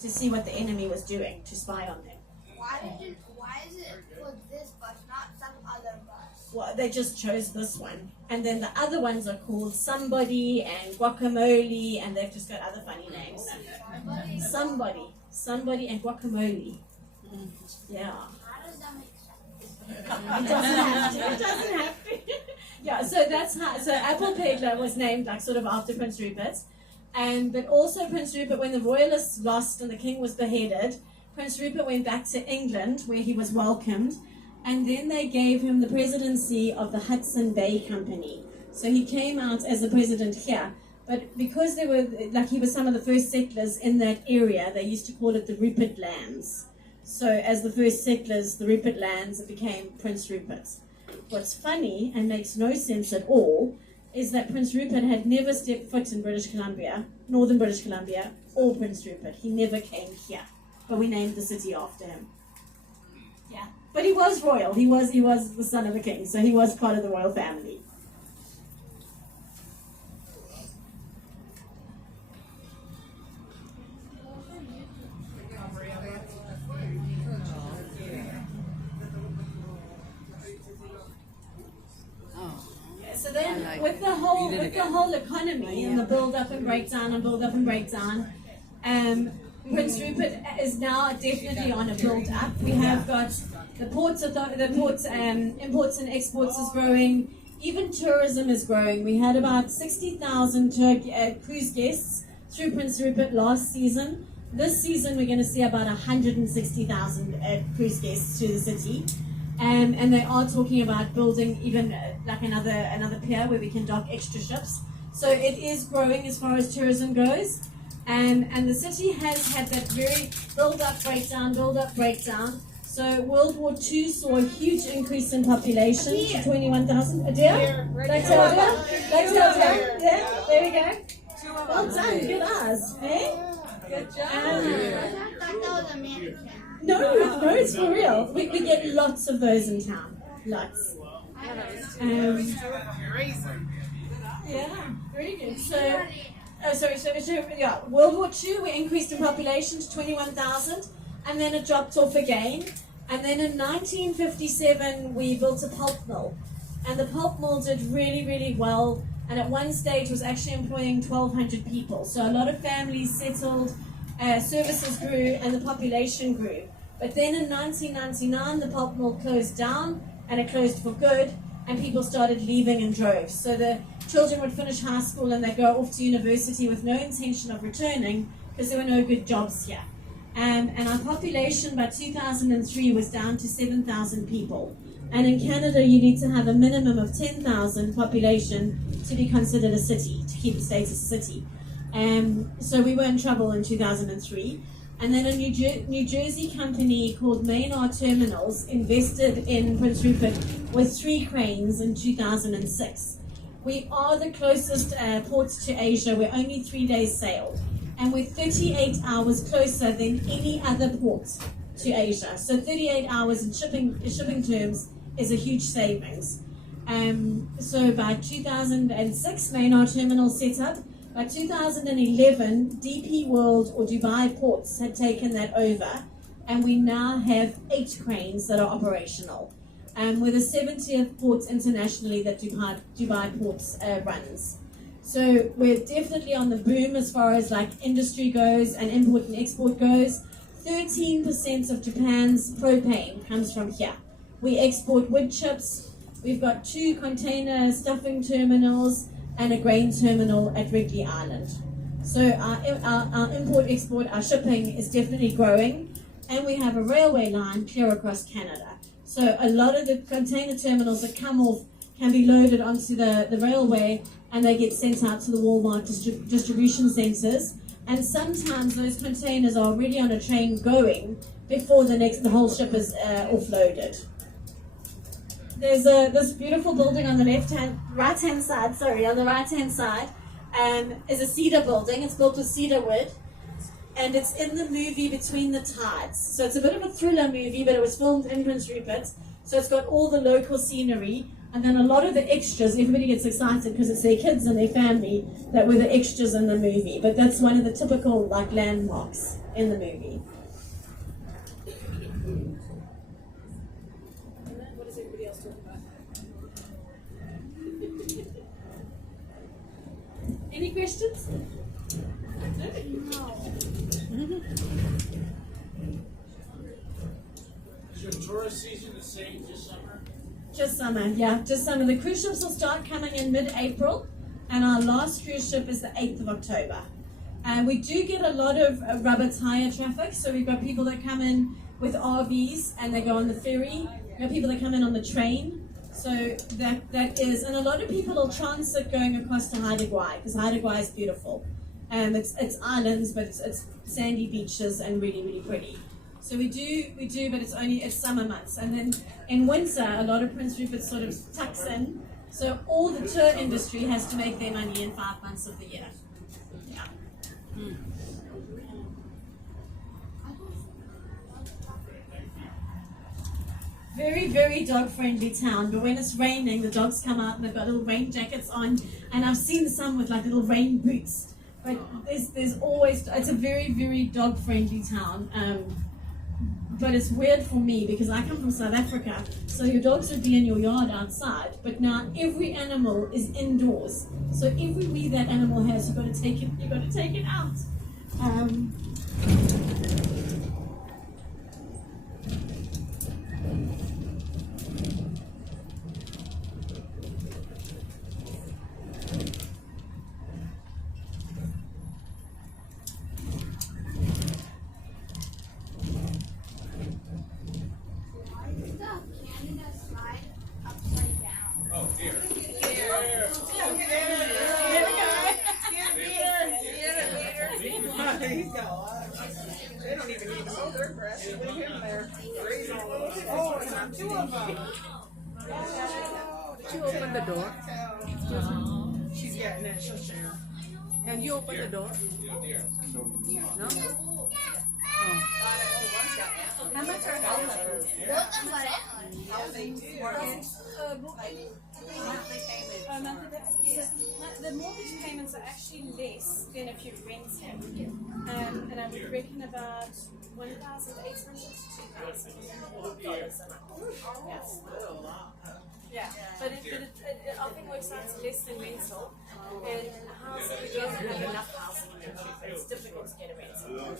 to see what the enemy was doing, to spy on them. Why is it for this bus, not some other bus? Well, they just chose this one. And then the other ones are called Somebody and Guacamole, and they've just got other funny names. Somebody and Guacamole. Yeah. How does that make sense? It doesn't have to. Yeah, so that's how, so Apple Pedler was named like sort of after Prince Rupert. But also Prince Rupert, when the royalists lost and the king was beheaded, Prince Rupert went back to England where he was welcomed, and then they gave him the presidency of the Hudson Bay Company. So he came out as the president here, but because they were, like he was some of the first settlers in that area, they used to call it the Rupert lands. So as the first settlers, the Rupert lands, it became Prince Rupert. What's funny and makes no sense at all is that Prince Rupert had never stepped foot in British Columbia, Northern British Columbia, or Prince Rupert. He never came here. But we named the city after him. Yeah. But he was royal. He was the son of a king, so he was part of the royal family. So then, with the whole economy and the build-up and breakdown and build-up and breakdown, Prince Rupert is now definitely on a build-up. We have got the ports, imports and exports is growing. Even tourism is growing. We had about 60,000 cruise guests through Prince Rupert last season. This season, we're going to see about 160,000 cruise guests through the city. And they are talking about building even like another pier where we can dock extra ships. So it is growing as far as tourism goes. And the city has had that very build-up, breakdown. So World War II saw a huge increase in population to 21,000. A deer? Black tail deer? Yeah, there we go. Well done, good eyes. Eh? Good job. I thought that was American. No, it's for real. We get lots of those in town. Lots. Yeah, very good. So World War II, we increased in population to 21,000, and then it dropped off again. And then in 1957, we built a pulp mill, and the pulp mill did really, really well. And at one stage, was actually employing 1,200 people. So a lot of families settled, services grew, and the population grew. But then in 1999, the pulp mill closed down, and it closed for good, and people started leaving in droves. So the children would finish high school and they'd go off to university with no intention of returning because there were no good jobs here. And our population by 2003 was down to 7,000 people. And in Canada, you need to have a minimum of 10,000 population to be considered a city, to keep the status a city. So we were in trouble in 2003. And then a New Jersey company called Maynard Terminals invested in Prince Rupert with 3 cranes in 2006. We are the closest port to Asia. We're only 3 days sail. And we're 38 hours closer than any other port to Asia. So 38 hours in shipping terms is a huge savings. So by 2006, Maynard Terminal set up. By 2011, DP World or Dubai Ports had taken that over, and we now have 8 cranes that are operational. We're the 70th port internationally that Dubai Ports runs. So we're definitely on the boom as far as like industry goes and import and export goes. 13% of Japan's propane comes from here. We export wood chips. We've got 2 container stuffing terminals and a grain terminal at Wrigley Island. So our import-export, our shipping is definitely growing, and we have a railway line clear across Canada. So a lot of the container terminals that come off can be loaded onto the railway, and they get sent out to the Walmart distribution centers. And sometimes those containers are already on a train going before the whole ship is offloaded. There's this beautiful building on the right hand side is a cedar building. It's built with cedar wood, and it's in the movie Between the Tides. So it's a bit of a thriller movie, but it was filmed in Prince Rupert. So it's got all the local scenery, and then a lot of the extras. Everybody gets excited because it's their kids and their family that were the extras in the movie. But that's one of the typical like landmarks. in the movie. What does everybody else talk about? Any questions? No. Is your tourist season the same this summer? Just summer, yeah, just summer. The cruise ships will start coming in mid-April, and our last cruise ship is the 8th of October. And we do get a lot of rubber tire traffic, so we've got people that come in with RVs and they go on the ferry. We've got people that come in on the train. So that is, and a lot of people will transit going across to Haida Gwaii, because Haida Gwaii is beautiful. It's islands, but it's sandy beaches and really, really pretty. So we do, but it's summer months. And then in winter, a lot of Prince Rupert sort of tucks in. So all the tour industry has to make their money in 5 months of the year. Yeah. Very, very dog-friendly town, but when it's raining, the dogs come out and they've got little rain jackets on, and I've seen some with like little rain boots. But there's always, it's a very, very dog-friendly town. But it's weird for me because I come from South Africa, so your dogs would be in your yard outside, but now every animal is indoors. So every wee that animal has, you've got to take it out. Oh dear. They don't even need to mow their grass. Leave him there. Oh, it's not two of them. Did you open the door? She's getting it. She'll share. Can you open the door? No? Oh. How much are those? Both of them got it. Yeah, they do. The mortgage payments are actually less than if you rent them. And I would reckon about $1,800 to $2,000 a month. Yes. Yeah, but it often works out to less than rental. And housing, we don't have enough housing in the country. It's difficult to get a rental.